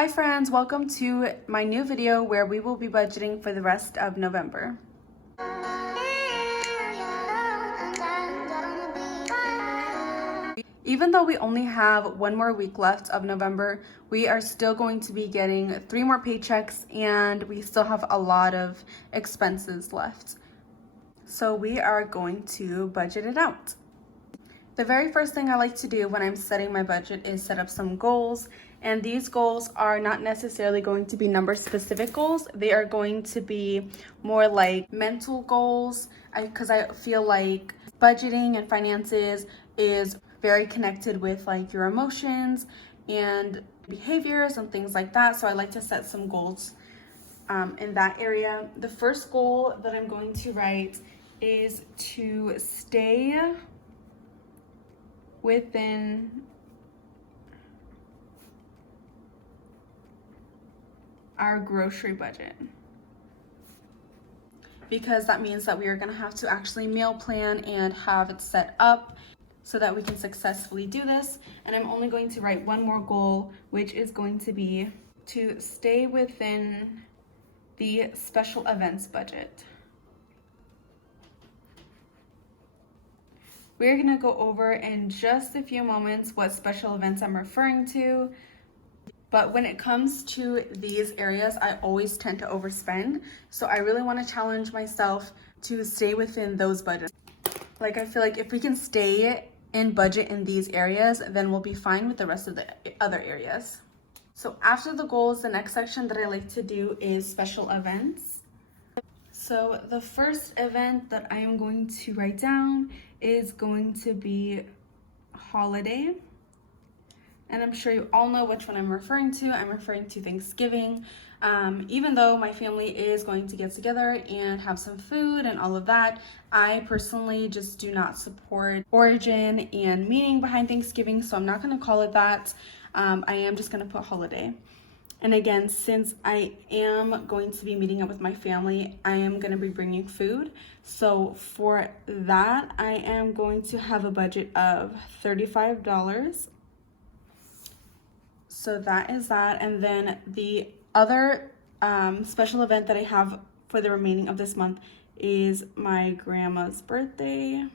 Hi friends, welcome to my new video where we will be budgeting for the rest of November. Even though we only have one more week left of November, we are still going to be getting 3 more paychecks and we still have a lot of expenses left. So we are going to budget it out. The very first thing I like to do when I'm setting my budget is set up some goals. And these goals are not necessarily going to be number specific goals. They are going to be more like mental goals, because I feel like budgeting and finances is very connected with like your emotions and behaviors and things like that. So I like to set some goals in that area. The first goal that I'm going to write is to stay within our grocery budget, because that means that we are going to have to actually meal plan and have it set up so that we can successfully do this. And I'm only going to write one more goal, which is going to be to stay within the special events budget. We're going to go over in just a few moments what special events I'm referring to. But when it comes to these areas, I always tend to overspend. So I really want to challenge myself to stay within those budgets. Like, I feel like if we can stay in budget in these areas, then we'll be fine with the rest of the other areas. So after the goals, the next section that I like to do is special events. So the first event that I am going to write down is going to be holiday. And I'm sure you all know which one I'm referring to. I'm referring to Thanksgiving. Even though my family is going to get together and have some food and all of that, I personally just do not support origin and meaning behind Thanksgiving, so I'm not going to call it that. I am just going to put holiday. And again, since I am going to be meeting up with my family, I am going to be bringing food. So for that, I am going to have a budget of $35. So that is that. And then the other special event that I have for the remaining of this month is my grandma's birthday.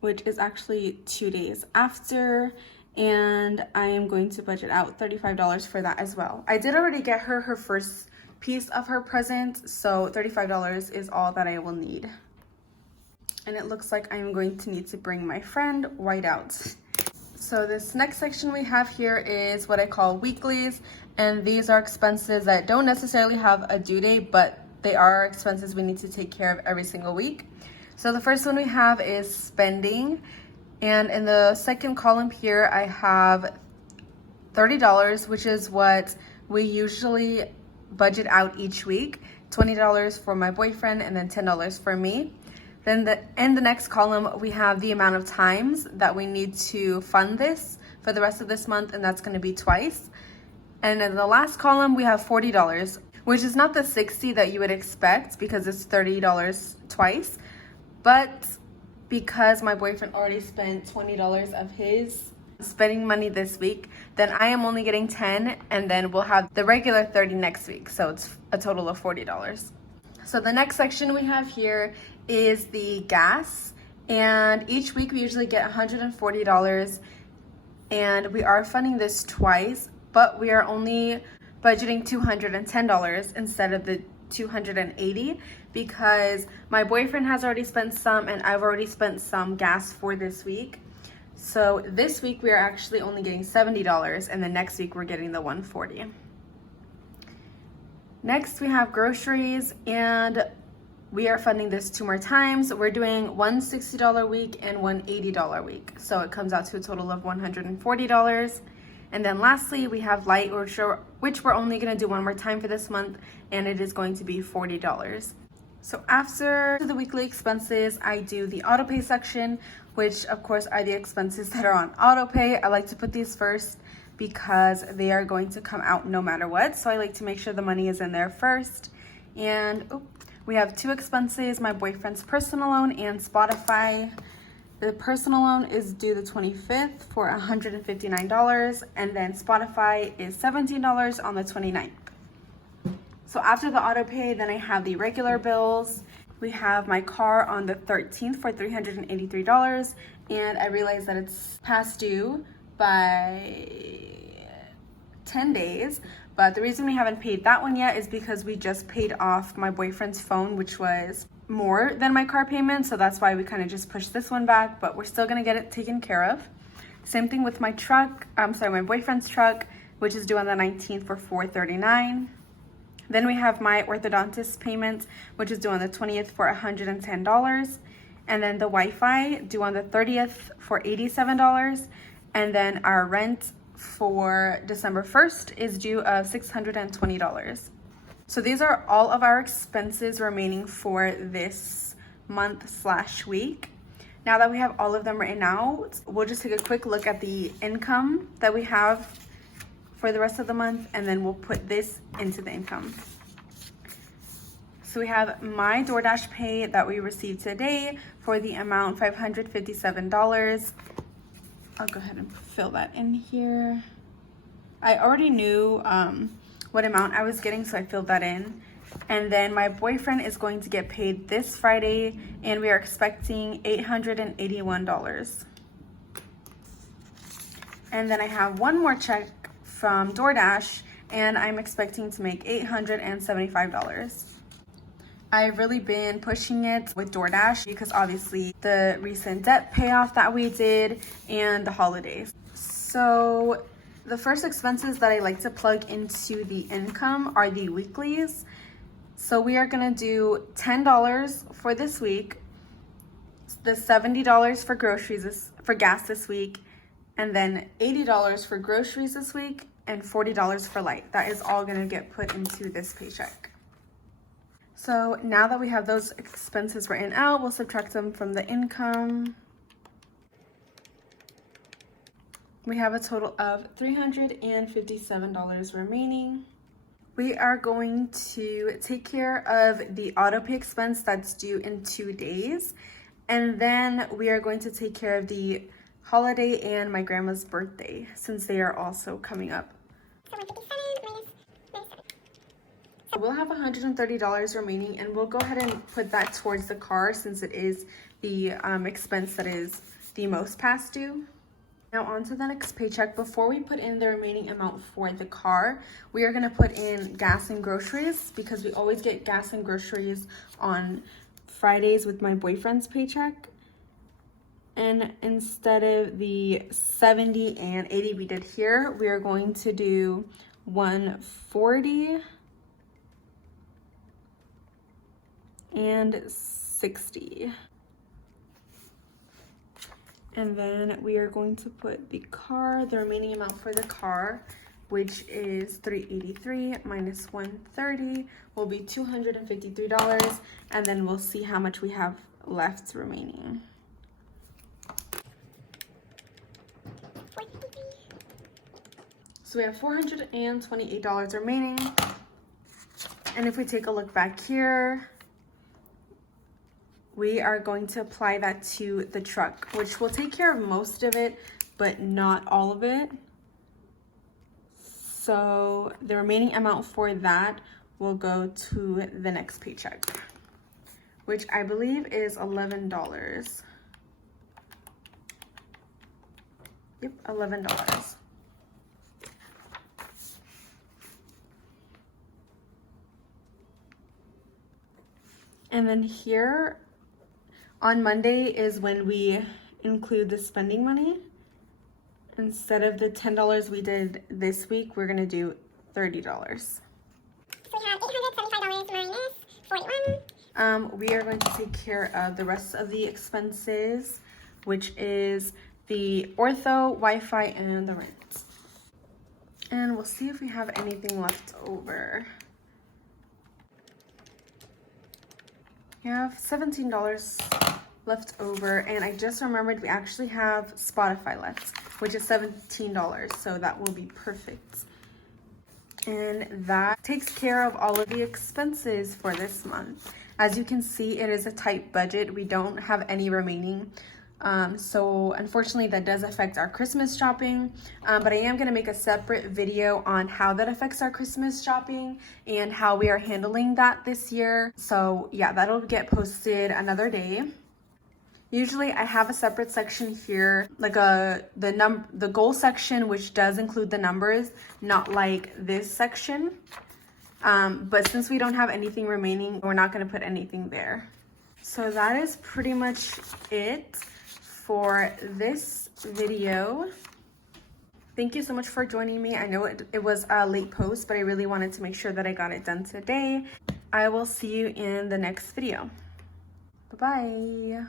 Which is actually 2 days after, and I am going to budget out $35 for that as well. I did already get her her first piece of her present, so $35 is all that I will need. And it looks like I'm going to need to bring my friend White out. So this next section we have here is what I call weeklies, and these are expenses that don't necessarily have a due date, but they are expenses we need to take care of every single week. So the first one we have is spending, and in the second column here I have $30, which is what we usually budget out each week. $20 for my boyfriend and then $10 for me. Then in the next column we have the amount of times that we need to fund this for the rest of this month, and that's going to be twice. And in the last column we have $40, which is not the $60 that you would expect because it's $30 twice. But because my boyfriend already spent $20 of his spending money this week, then I am only getting $10, and then we'll have the regular $30 next week. So it's a total of $40. So the next section we have here is the gas. And each week we usually get $140. And we are funding this twice, but we are only budgeting $210 instead of the $280 because my boyfriend has already spent some and I've already spent some gas for this week. So this week we are actually only getting $70, and the next week we're getting the $140. Next we have groceries, and we are funding this 2 more times. We're doing one $60 week and one $80 week. So it comes out to a total of $140. And then lastly, we have light, which we're only going to do 1 more time for this month, and it is going to be $40. So after the weekly expenses, I do the auto pay section, which of course are the expenses that are on auto pay. I like to put these first because they are going to come out no matter what. So I like to make sure the money is in there first. And we have 2 expenses, my boyfriend's personal loan and Spotify. The personal loan is due the 25th for $159, and then Spotify is $17 on the 29th. So after the auto pay, then I have the regular bills. We have my car on the 13th for $383, and I realized that it's past due by 10 days. But the reason we haven't paid that one yet is because we just paid off my boyfriend's phone, which was more than my car payment. So that's why we kind of just pushed this one back, but we're still gonna get it taken care of. Same thing with my truck, my boyfriend's truck, which is due on the 19th for $439. Then we have my orthodontist payment, which is due on the 20th for $110. And then the Wi-Fi due on the 30th for $87. And then our rent for December 1st is due of $620. So these are all of our expenses remaining for this month/week. Now that we have all of them written out, we'll just take a quick look at the income that we have for the rest of the month, and then we'll put this into the income. So we have my DoorDash pay that we received today for the amount $557. I'll go ahead and fill that in here. I already knew what amount I was getting, so I filled that in. And then my boyfriend is going to get paid this Friday, and we are expecting $881. And then I have one more check from DoorDash, and I'm expecting to make $875. I've really been pushing it with DoorDash because obviously the recent debt payoff that we did and the holidays. So the first expenses that I like to plug into the income are the weeklies. So we are gonna do $10 for this week, the $70 for groceries, for gas this week, and then $80 for groceries this week, and $40 for light. That is all gonna get put into this paycheck. So now that we have those expenses written out, we'll subtract them from the income. We have a total of $357 remaining. We are going to take care of the auto pay expense that's due in 2 days. And then we are going to take care of the holiday and my grandma's birthday, since they are also coming up. So we'll have $130 remaining, and we'll go ahead and put that towards the car since it is the expense that is the most past due. Now on to the next paycheck. Before we put in the remaining amount for the car, we are gonna put in gas and groceries because we always get gas and groceries on Fridays with my boyfriend's paycheck. And instead of the 70 and 80 we did here, we are going to do 140 and 60. And then we are going to put the remaining amount for the car, which is $383 minus 130 will be $253, and then we'll see how much we have left remaining. So we have $428 remaining. And if we take a look back here, we are going to apply that to the truck, which will take care of most of it, but not all of it. So the remaining amount for that will go to the next paycheck, which I believe is $11. Yep, $11. And then here, on Monday is when we include the spending money. Instead of the $10 we did this week, we're gonna do $30. So we have $875 minus 41. We are going to take care of the rest of the expenses, which is the ortho, Wi-Fi, and the rent. And we'll see if we have anything left over. We have $17 left over, and I just remembered we actually have Spotify left, which is $17, so that will be perfect. And that takes care of all of the expenses for this month. As you can see, it is a tight budget. We don't have any remaining So unfortunately that does affect our Christmas shopping, but I am going to make a separate video on how that affects our Christmas shopping and how we are handling that this year. So yeah, that'll get posted another day. Usually I have a separate section here, like the goal section, which does include the numbers, not like this section. But since we don't have anything remaining, we're not going to put anything there. So that is pretty much it for this video. Thank you so much for joining me. I know it was a late post, but I really wanted to make sure that I got it done today. I will see you in the next video. Bye-bye.